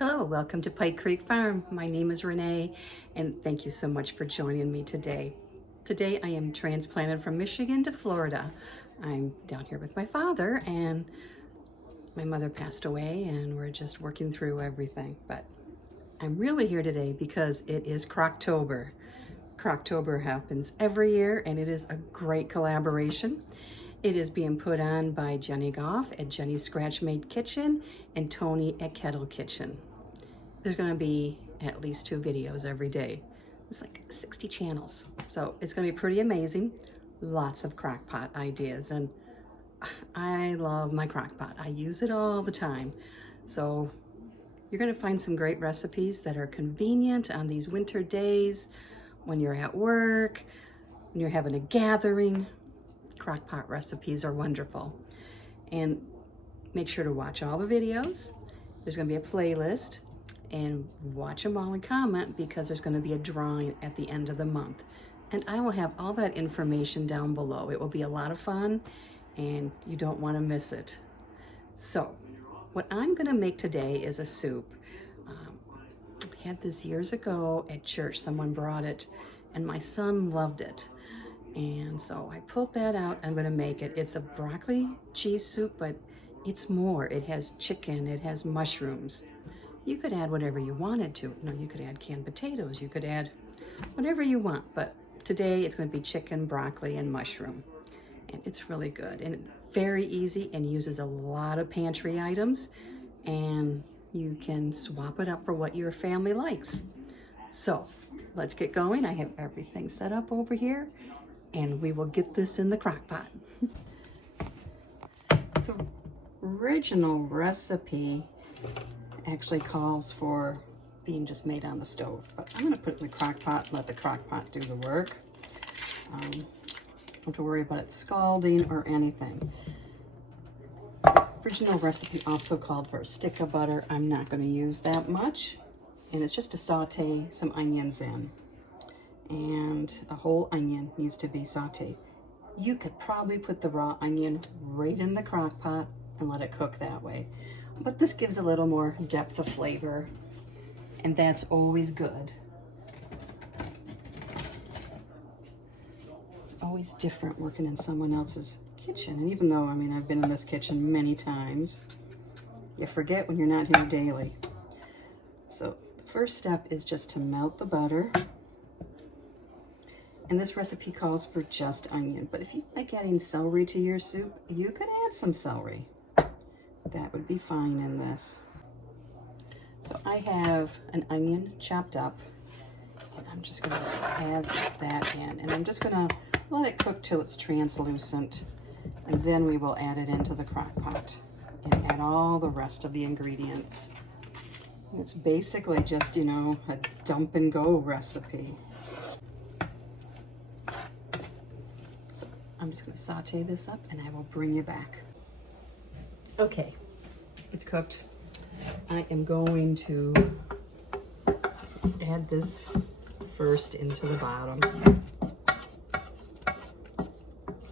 Hello, welcome to Pike Creek Farm. My name is Renee, and thank you so much for joining me today. Today I am transplanted from Michigan to Florida. I'm down here with my father, and my mother passed away, and we're just working through everything. But I'm really here today because it is Crocktober. Crocktober happens every year, and it is a great collaboration. It is being put on by Jenny Goff at Jenny's Scratch Made Kitchen and Tony at Kettle Kitchen. There's gonna be at least 2 videos every day. It's like 60 channels. So it's gonna be pretty amazing. Lots of crockpot ideas, and I love my crockpot. I use it all the time. So you're gonna find some great recipes that are convenient on these winter days when you're at work, when you're having a gathering. Crockpot recipes are wonderful. And make sure to watch all the videos. There's gonna be a playlist, and watch them all and comment, because there's gonna be a drawing at the end of the month. And I will have all that information down below. It will be a lot of fun, and you don't wanna miss it. So, what I'm gonna make today is a soup. I had this years ago at church. Someone brought it, and my son loved it. And so I pulled that out. I'm gonna make it. It's a broccoli cheese soup, but it's more. It has chicken, it has mushrooms. You could add whatever you wanted to. You could add canned potatoes, you could add whatever you want, but today it's gonna be chicken, broccoli, and mushroom. And it's really good and very easy, and uses a lot of pantry items, and you can swap it up for what your family likes. So let's get going. I have everything set up over here, and we will get this in the crock pot. The original recipe actually calls for being just made on the stove, but I'm going to put it in the crock pot and let the crock pot do the work. Don't have to worry about it scalding or anything. The original recipe also called for a stick of butter. I'm not going to use that much, and it's just to saute some onions in. And a whole onion needs to be sauteed. You could probably put the raw onion right in the crock pot and let it cook that way. But this gives a little more depth of flavor, and that's always good. It's always different working in someone else's kitchen. And even though, I've been in this kitchen many times, you forget when you're not here daily. So the first step is just to melt the butter. And this recipe calls for just onion, but if you like adding celery to your soup, you could add some celery. That would be fine in this. So I have an onion chopped up, and I'm just gonna add that in. And I'm just gonna let it cook till it's translucent, and then we will add it into the crock pot and add all the rest of the ingredients. And it's basically just, a dump and go recipe. So I'm just gonna saute this up, and I will bring you back. Okay, it's cooked. I am going to add this first into the bottom,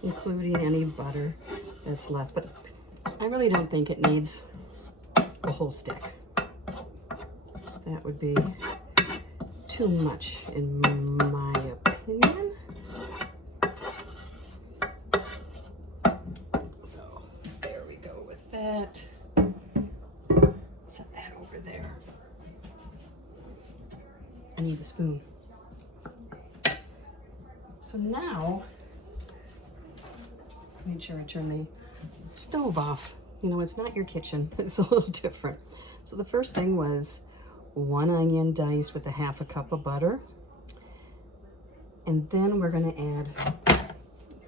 including any butter that's left, but I really don't think it needs a whole stick. That would be too much in my opinion. That. Set that over there. I need a spoon. So now, make sure I turn the stove off. It's not your kitchen. It's a little different. So the first thing was 1 onion diced with a 1/2 cup of butter. And then we're going to add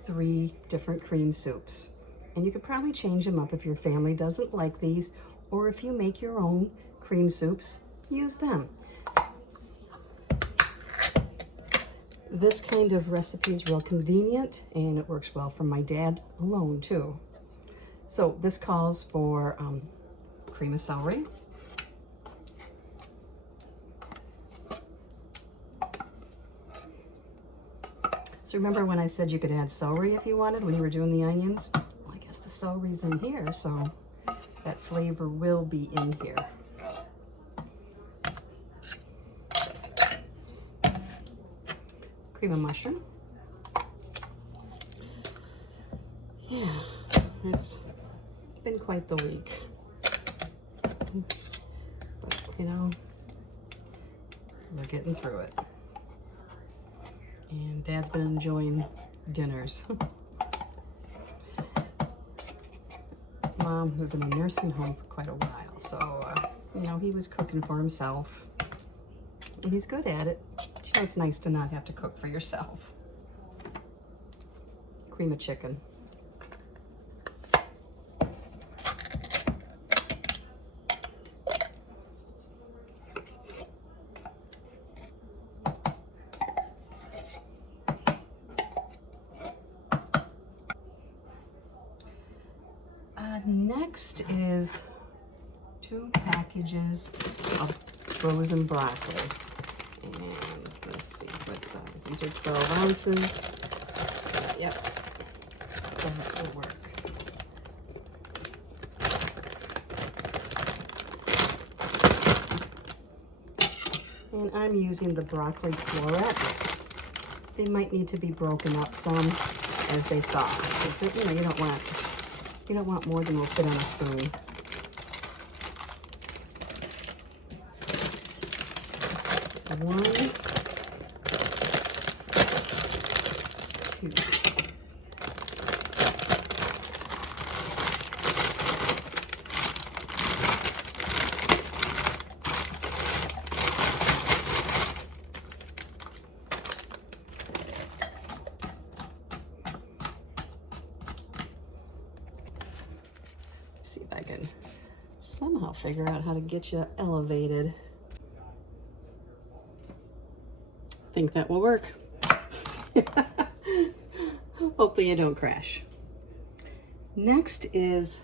3 different cream soups. And you could probably change them up if your family doesn't like these, or if you make your own cream soups, use them. This kind of recipe is real convenient, and it works well for my dad alone too. So this calls for cream of celery, so remember when I said you could add celery if you wanted when you were doing the onions? The celery's in here, so that flavor will be in here. cream of mushroom. Yeah, it's been quite the week. But, you know, we're getting through it. And Dad's been enjoying dinners. Mom was in a nursing home for quite a while, so, you know, he was cooking for himself. And he's good at it. You know, it's nice to not have to cook for yourself. Cream of chicken. Next is 2 packages of frozen broccoli. And let's see what size. These are 12 ounces. Yep, that will work. And I'm using the broccoli florets. They might need to be broken up some as they thaw. But, you know, you don't want more than will fit on a spoon. One, 2. See if I can somehow figure out how to get you elevated. Think that will work. Hopefully you don't crash. Next is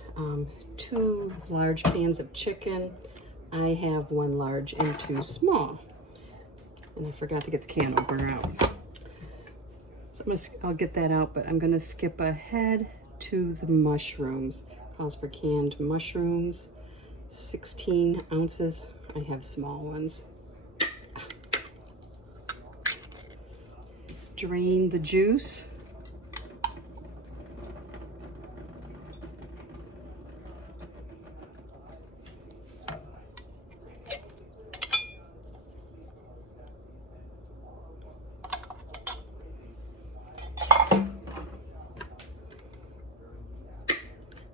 2 large cans of chicken. I have 1 large and 2 small. And I forgot to get the can opener out. So I'll get that out, but I'm gonna skip ahead to the mushrooms. Calls for canned mushrooms, 16 ounces. I have small ones. Drain the juice.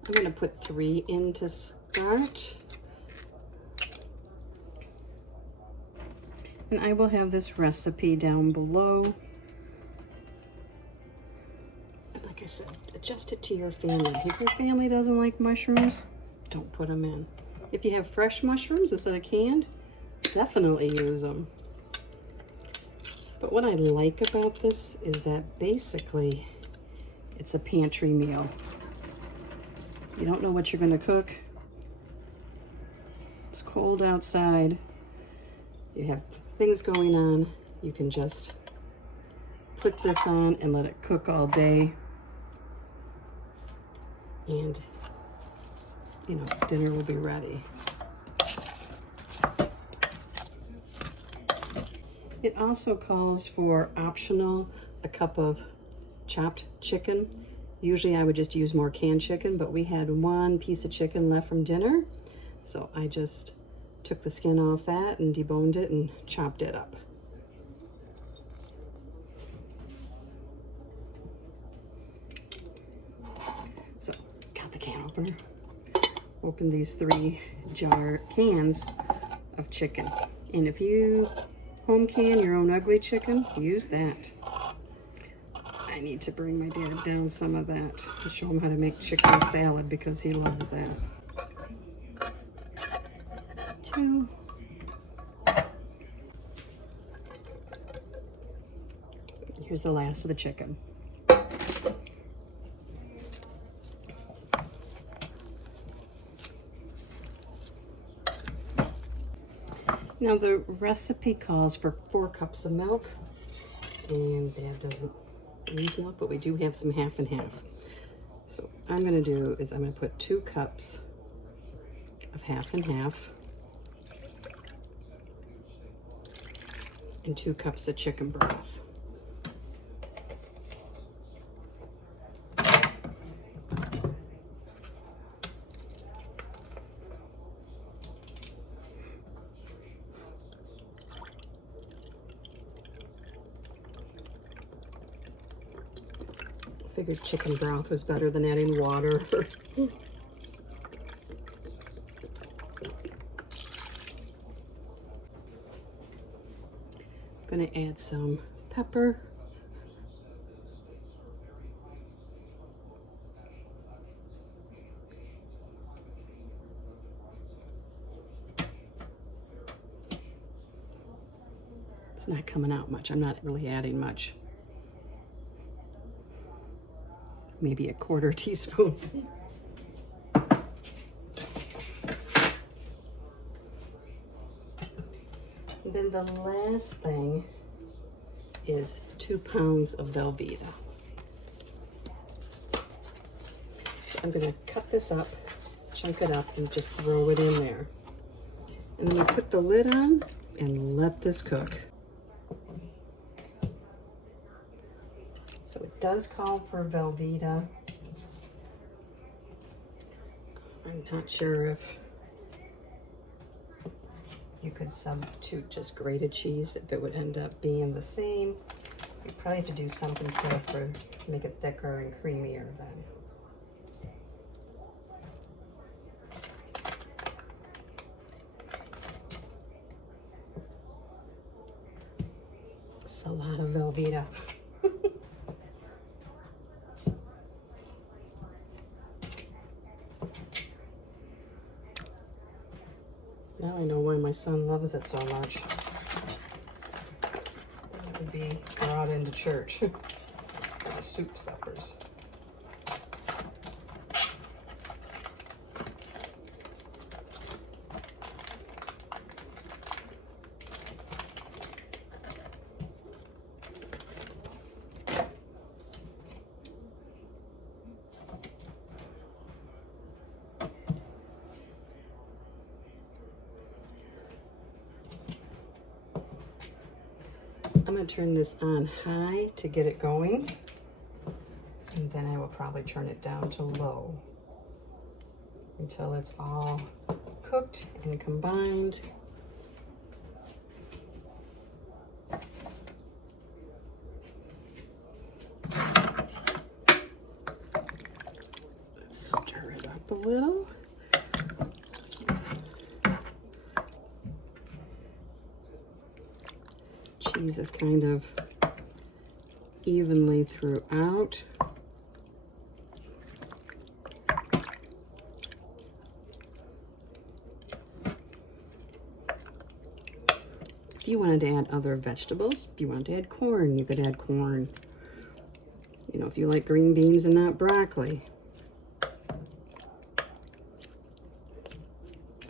I'm going to put 3 in to start. And I will have this recipe down below. And like I said, adjust it to your family. If your family doesn't like mushrooms, don't put them in. If you have fresh mushrooms instead of canned, definitely use them. But what I like about this is that basically it's a pantry meal. You don't know what you're going to cook. It's cold outside. You have things going on. You can just put this on and let it cook all day. And, you know, dinner will be ready. It also calls for optional a cup of chopped chicken. Usually I would just use more canned chicken, but we had 1 piece of chicken left from dinner. So I just took the skin off that and deboned it and chopped it up. So, got the can opener. Open these 3 cans of chicken. And if you home can your own ugly chicken, use that. I need to bring my dad down some of that to show him how to make chicken salad because he loves that. 2. Here's the last of the chicken. Now the recipe calls for 4 cups of milk, and Dad doesn't use milk, but we do have some half and half. So what I'm going to do is I'm going to put 2 cups of half and half and 2 cups of chicken broth. figured chicken broth was better than adding water. I'm gonna add some pepper. It's not coming out much. I'm not really adding much. Maybe a quarter teaspoon. And then the last thing is 2 pounds of Velveeta. So I'm gonna cut this up, chunk it up, and just throw it in there. And then we put the lid on and let this cook. So it does call for Velveeta. I'm not sure if you could substitute just grated cheese, if it would end up being the same. You probably have to do something to it to make it thicker and creamier then. It's a lot of Velveeta. Now I know why my son loves it so much. It would be brought into church. Soup suppers. I'm going to turn this on high to get it going, and then I will probably turn it down to low until it's all cooked and combined. Let's stir it up a little. Cheese is kind of evenly throughout. If you wanted to add other vegetables, if you wanted to add corn, you could add corn. You know, if you like green beans and not broccoli.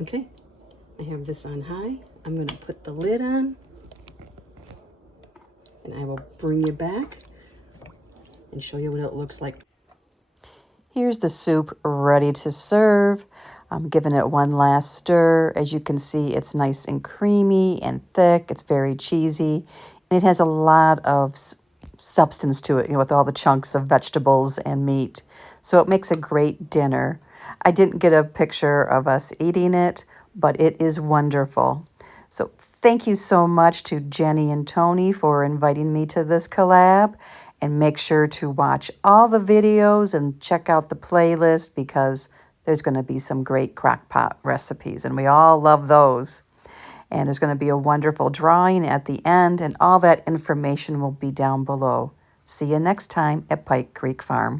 Okay, I have this on high. I'm going to put the lid on. And I will bring you back and show you what it looks like. Here's the soup ready to serve. I'm giving it one last stir. As you can see, it's nice and creamy and thick. It's very cheesy. And it has a lot of substance to it, you know, with all the chunks of vegetables and meat. So it makes a great dinner. I didn't get a picture of us eating it, but it is wonderful. So thank you so much to Jenny and Tony for inviting me to this collab. And make sure to watch all the videos and check out the playlist because there's going to be some great Crockpot recipes. And we all love those. And there's going to be a wonderful drawing at the end. And all that information will be down below. See you next time at Pike Creek Farm.